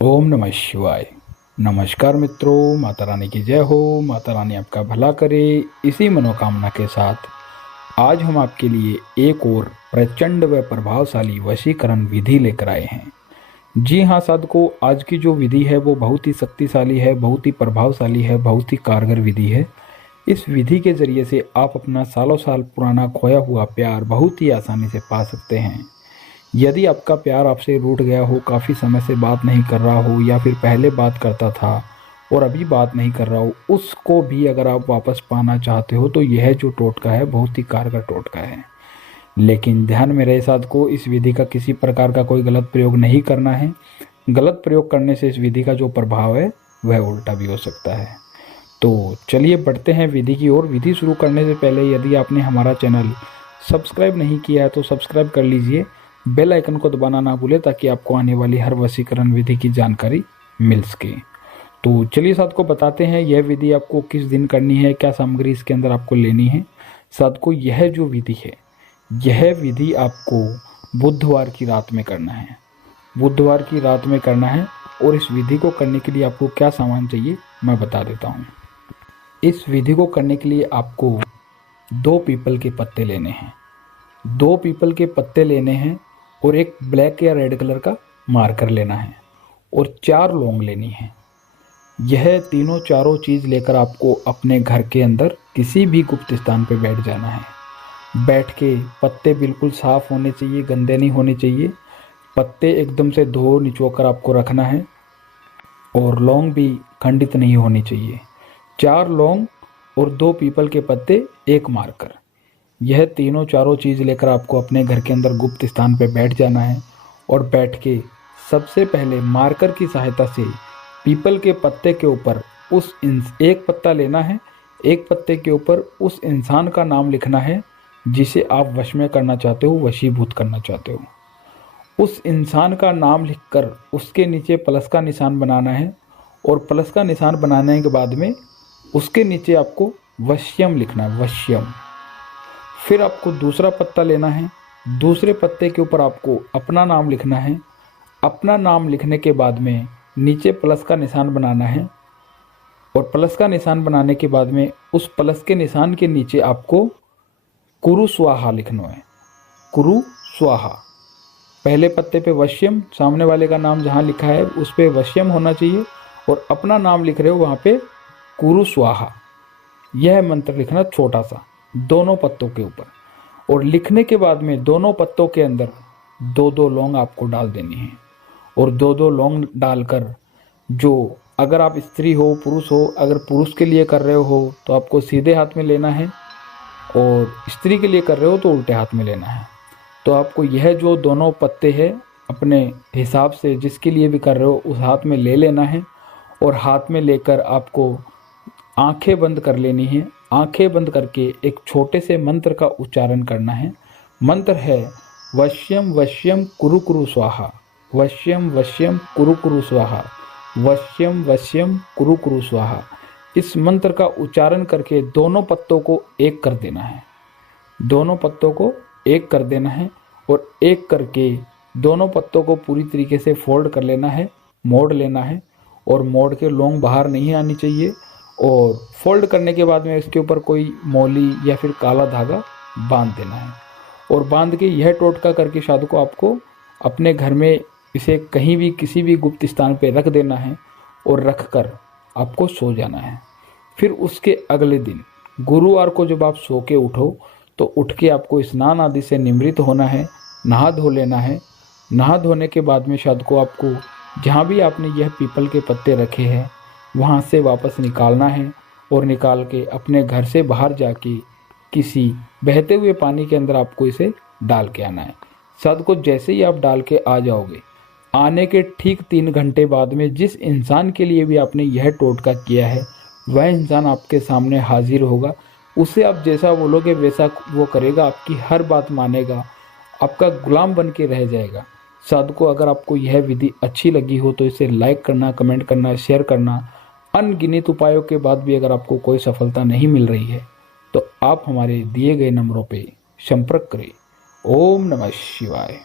ओम नमः शिवाय। नमस्कार मित्रों, माता रानी की जय हो। माता रानी आपका भला करे, इसी मनोकामना के साथ आज हम आपके लिए एक और प्रचंड व प्रभावशाली वशीकरण विधि लेकर आए हैं। जी हाँ साधकों, आज की जो विधि है वो बहुत ही शक्तिशाली है, बहुत ही प्रभावशाली है, बहुत ही कारगर विधि है। इस विधि के जरिए से आप अपना सालों साल पुराना खोया हुआ प्यार बहुत ही आसानी से पा सकते हैं। यदि आपका प्यार आपसे रूठ गया हो, काफ़ी समय से बात नहीं कर रहा हो, या फिर पहले बात करता था और अभी बात नहीं कर रहा हो, उसको भी अगर आप वापस पाना चाहते हो तो यह जो टोटका है बहुत ही कारगर टोटका है। लेकिन ध्यान में रहे साधकों, इस विधि का किसी प्रकार का कोई गलत प्रयोग नहीं करना है। गलत प्रयोग करने से इस विधि का जो प्रभाव है वह उल्टा भी हो सकता है। तो चलिए बढ़ते हैं विधि की ओर। विधि शुरू करने से पहले यदि आपने हमारा चैनल सब्सक्राइब नहीं किया है तो सब्सक्राइब कर लीजिए। बेल आइकन को दबाना ना भूलें ताकि आपको आने वाली हर वशीकरण विधि की जानकारी मिल सके। तो चलिए साथ को बताते हैं यह विधि आपको किस दिन करनी है, क्या सामग्री इसके अंदर आपको लेनी है। साथ को यह जो विधि है, यह विधि आपको बुधवार की रात में करना है। बुधवार की रात में करना है। और इस विधि को करने के लिए आपको क्या सामान चाहिए मैं बता देता हूँ। इस विधि को करने के लिए आपको 2 पीपल के पत्ते लेने हैं। 2 पीपल के पत्ते लेने हैं और एक ब्लैक या रेड कलर का मार्कर लेना है और 4 लौंग लेनी है। यह तीनों चारों चीज़ लेकर आपको अपने घर के अंदर किसी भी गुप्त स्थान पर बैठ जाना है। बैठ के पत्ते बिल्कुल साफ होने चाहिए, गंदे नहीं होने चाहिए। पत्ते एकदम से धो निचोकर आपको रखना है और लौंग भी खंडित नहीं होनी चाहिए। 4 लौंग और 2 पीपल के पत्ते, एक मार्कर, यह तीनों चारों चीज़ लेकर आपको अपने घर के अंदर गुप्त स्थान पर बैठ जाना है। और बैठ के सबसे पहले मार्कर की सहायता से पीपल के पत्ते के ऊपर एक पत्ता लेना है। एक पत्ते के ऊपर उस इंसान का नाम लिखना है जिसे आप वश में करना चाहते हो, वशीभूत करना चाहते हो। उस इंसान का नाम लिखकर उसके नीचे प्लस का निशान बनाना है और प्लस का निशान बनाने के बाद में उसके नीचे आपको वश्यम लिखना है, वश्यम। फिर आपको दूसरा पत्ता लेना है। दूसरे पत्ते के ऊपर आपको अपना नाम लिखना है। अपना नाम लिखने के बाद में नीचे प्लस का निशान बनाना है और प्लस का निशान बनाने के बाद में उस प्लस के निशान के नीचे आपको कुरु स्वाहा लिखना है। कुरु स्वाहा। पहले पत्ते पे वश्यम, सामने वाले का नाम जहाँ लिखा है उस पे वश्यम होना चाहिए और अपना नाम लिख रहे हो वहाँ पे कुरु स्वाहा। यह मंत्र लिखना छोटा सा, दोनों पत्तों के ऊपर। और लिखने के बाद में दोनों पत्तों के अंदर 2-2 लौंग आपको डाल देनी है। और 2-2 लौंग डालकर, जो अगर आप स्त्री हो पुरुष हो, अगर पुरुष के लिए कर रहे हो तो आपको सीधे हाथ में लेना है और स्त्री के लिए कर रहे हो तो उल्टे हाथ में लेना है। तो आपको यह जो दोनों पत्ते हैं अपने हिसाब से जिसके लिए भी कर रहे हो उस हाथ में ले लेना है। और हाथ में लेकर आपको आंखें बंद कर लेनी है। आंखें बंद करके एक छोटे से मंत्र का उच्चारण करना है। मंत्र है वश्यम वश्यम कुरु कुरु स्वाहा, वश्यम वश्यम कुरु कुरु स्वाहा, वश्यम वश्यम कुरु कुरु स्वाहा। इस मंत्र का उच्चारण करके दोनों पत्तों को एक कर देना है। दोनों पत्तों को एक कर देना है और एक करके दोनों पत्तों को पूरी तरीके से फोल्ड कर लेना है, मोड़ लेना है। और मोड़ के लौंग बाहर नहीं आनी चाहिए। और फोल्ड करने के बाद में इसके ऊपर कोई मौली या फिर काला धागा बांध देना है। और बांध के यह टोटका करके साधु को आपको अपने घर में इसे कहीं भी किसी भी गुप्त स्थान पे रख देना है और रख कर आपको सो जाना है। फिर उसके अगले दिन गुरुवार को जब आप सो के उठो तो उठ के आपको स्नान आदि से निमृत होना है, नहा धो लेना है। नहा धोने के बाद में शायद को आपको जहाँ भी आपने यह पीपल के पत्ते रखे हैं वहाँ से वापस निकालना है और निकाल के अपने घर से बाहर जाके किसी बहते हुए पानी के अंदर आपको इसे डाल के आना है। शायद को जैसे ही आप डाल के आ जाओगे, आने के ठीक 3 घंटे बाद में जिस इंसान के लिए भी आपने यह टोटका किया है वह इंसान आपके सामने हाजिर होगा। उसे आप जैसा बोलोगे वैसा वो करेगा, आपकी हर बात मानेगा, आपका गुलाम बन के रह जाएगा। साधकों, अगर आपको यह विधि अच्छी लगी हो तो इसे लाइक करना, कमेंट करना, शेयर करना। अनगिनत उपायों के बाद भी अगर आपको कोई सफलता नहीं मिल रही है तो आप हमारे दिए गए नंबरों पे संपर्क करें। ओम नमः शिवाय।